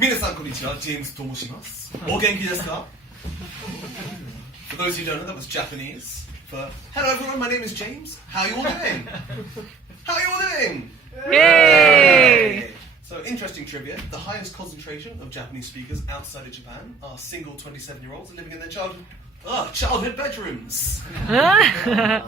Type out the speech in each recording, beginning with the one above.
Minasan konnichiwa, James to moshimasu. O genki desu ka? For those who don't know, that was Japanese for hello everyone, my name is James. How are you all doing? How are you all doing? Yay! So, interesting trivia. The highest concentration of Japanese speakers outside of Japan are single 27-year-olds living in their childhood bedrooms. But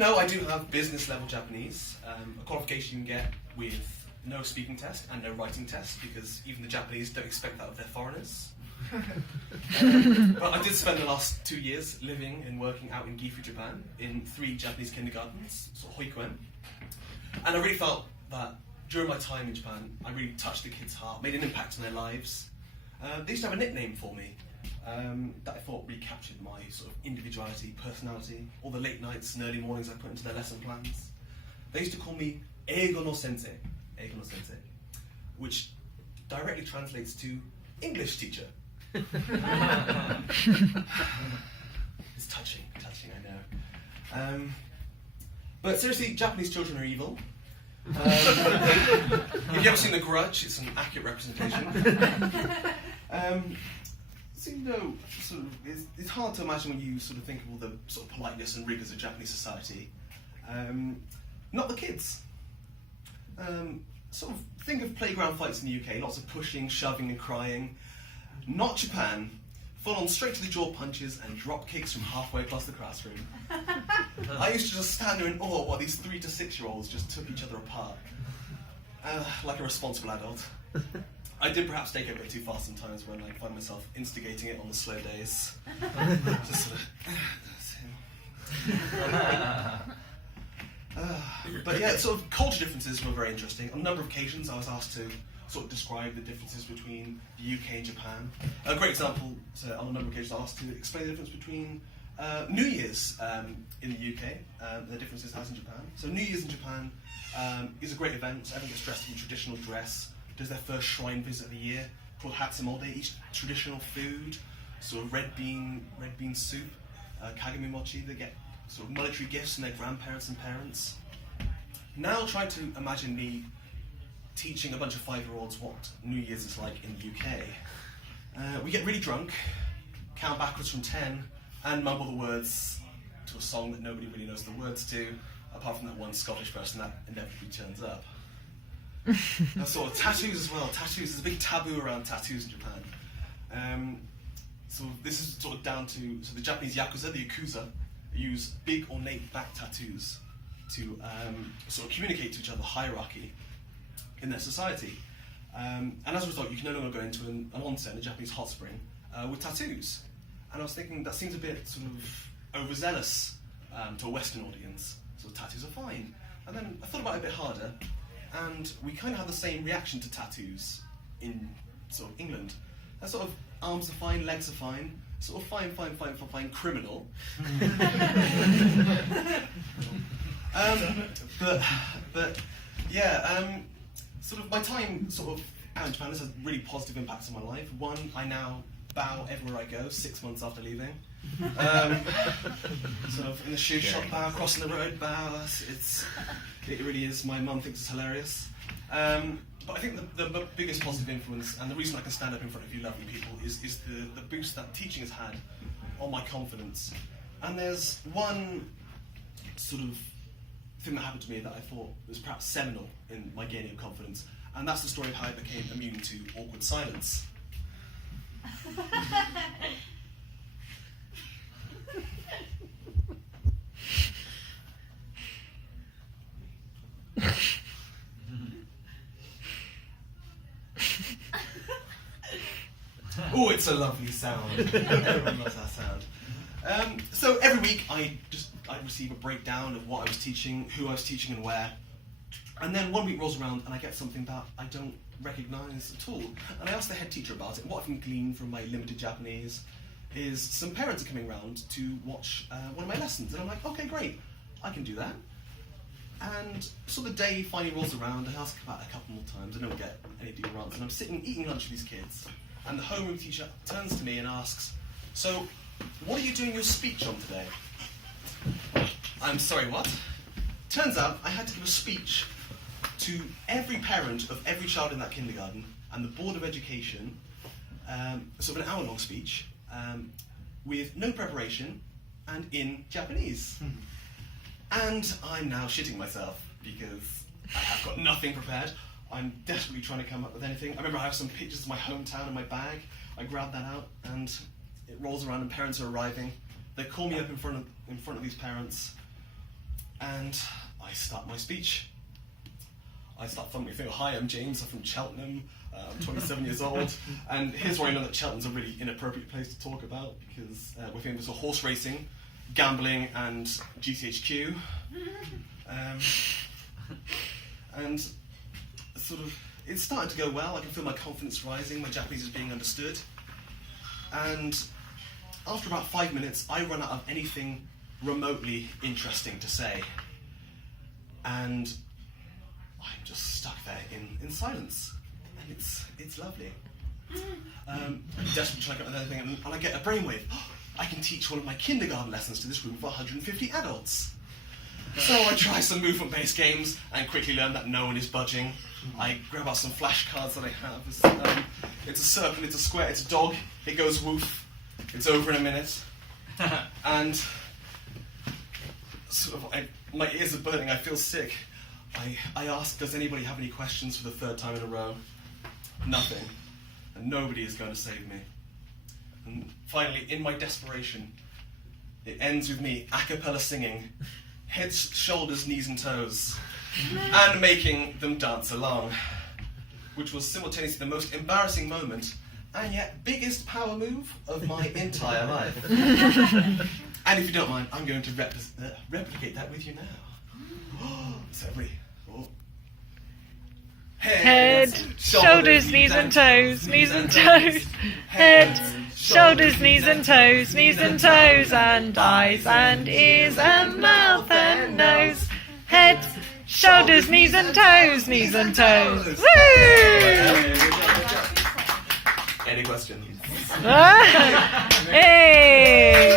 no, I do have business level Japanese, a qualification you can get with no speaking test and no writing test, because even the Japanese don't expect that of their foreigners. But I did spend the last 2 years living and working out in Gifu, Japan, in 3 Japanese kindergartens, so hoikuen. And I really felt that during my time in Japan, I really touched the kids' heart, made an impact on their lives. They used to have a nickname for me that I thought really captured my sort of individuality, personality, all the late nights and early mornings I put into their lesson plans. They used to call me Eigo no Sensei, which directly translates to English teacher. It's touching, I know. But seriously, Japanese children are evil. If you've ever seen The Grudge, it's an accurate representation. So you know, sort of, it's hard to imagine when you sort of think of all the sort of politeness and rigours of Japanese society. Not the kids. Sort of think of playground fights in the UK, lots of pushing, shoving and crying. Not Japan. Full on straight to the jaw punches and drop kicks from halfway across the classroom. I used to just stand there in awe while these 3 to 6-year-olds just took each other apart. Like a responsible adult. I did perhaps take it a bit too far sometimes when I find myself instigating it on the slow days. Just sort of... But yeah, sort of culture differences were very interesting. On a number of occasions I was asked to sort of describe the differences between the UK and Japan. A great example, so on a number of occasions I was asked to explain the difference between New Year's in the UK, the differences as in Japan. So New Year's in Japan is a great event. Everyone gets dressed in traditional dress, does their first shrine visit of the year, called Hatsumode, eats traditional food, sort of red bean soup, kagami mochi. They get sort of monetary gifts from their grandparents and parents. Now try to imagine me teaching a bunch of 5-year-olds what New Year's is like in the UK. We get really drunk, count backwards from 10, and mumble the words to a song that nobody really knows the words to, apart from that one Scottish person that inevitably turns up. Sort of tattoos as well. Tattoos, there's a big taboo around tattoos in Japan. So this is sort of down to, so the Japanese Yakuza, the Yakuza, use big ornate back tattoos to sort of communicate to each other hierarchy in their society. And as a result, you can no longer go into an onsen, a Japanese hot spring, with tattoos. And I was thinking that seems a bit sort of overzealous to a Western audience. So tattoos are fine. And then I thought about it a bit harder, and we kind of have the same reaction to tattoos in sort of England. That's sort of arms are fine, legs are fine, sort of fine, criminal. But yeah, sort of my time sort of out in Japan has had really positive impacts on my life. One, I now bow everywhere I go, 6 months after leaving. Sort of in the shoe shop, bow, crossing the road, bow. It really is. My mum thinks it's hilarious. But I think the biggest positive influence, and the reason I can stand up in front of you lovely people, is the boost that teaching has had on my confidence. And there's one sort of thing that happened to me that I thought was perhaps seminal in my gaining of confidence, and that's the story of how I became immune to awkward silence. Oh, it's a lovely sound. Everyone loves that sound. So every week I'd receive a breakdown of what I was teaching, who I was teaching and where. And then one week rolls around and I get something that I don't recognise at all. And I asked the head teacher about it, and what I can glean from my limited Japanese is some parents are coming round to watch one of my lessons. And I'm like, okay, great, I can do that. And so the day finally rolls around, I ask about it a couple more times, I don't get any deal answers, and I'm sitting eating lunch with these kids, and the homeroom teacher turns to me and asks, so, what are you doing your speech on today? I'm sorry, what? Turns out I had to give a speech to every parent of every child in that kindergarten and the Board of Education sort of an hour-long speech with no preparation and in Japanese. And I'm now shitting myself because I have got nothing prepared. I'm desperately trying to come up with anything. I remember I have some pictures of my hometown in my bag. I grab that out and it rolls around and parents are arriving. They call me up in front of these parents and I start my speech. I start fumbling through, hi, I'm James, I'm from Cheltenham, I'm 27 years old, and here's where I know that Cheltenham's a really inappropriate place to talk about because we're famous for horse racing, gambling and GCHQ. And sort of, it's starting to go well. I can feel my confidence rising, my Japanese is being understood. And after about 5 minutes, I run out of anything remotely interesting to say. And I'm just stuck there in silence. And it's lovely. I'm desperately trying to get another thing, and I get a brainwave. I can teach one of my kindergarten lessons to this room of 150 adults. So I try some movement-based games and quickly learn that no one is budging. I grab out some flashcards that I have. It's a circle, it's a square, it's a dog. It goes woof. It's over in a minute. And sort of, my ears are burning. I feel sick. I ask, does anybody have any questions for the third time in a row? Nothing. And nobody is going to save me. And finally, in my desperation, it ends with me a cappella singing, heads, shoulders, knees and toes, and making them dance along, which was simultaneously the most embarrassing moment and yet biggest power move of my entire life. And if you don't mind, I'm going to replicate that with you now. So everybody, Head, shoulders, knees and toes, knees and toes. Head, shoulders, knees and toes, knees and toes, and eyes and ears and mouth and nose. Head, shoulders, knees and toes, knees and toes. Woo! Any questions? Hey!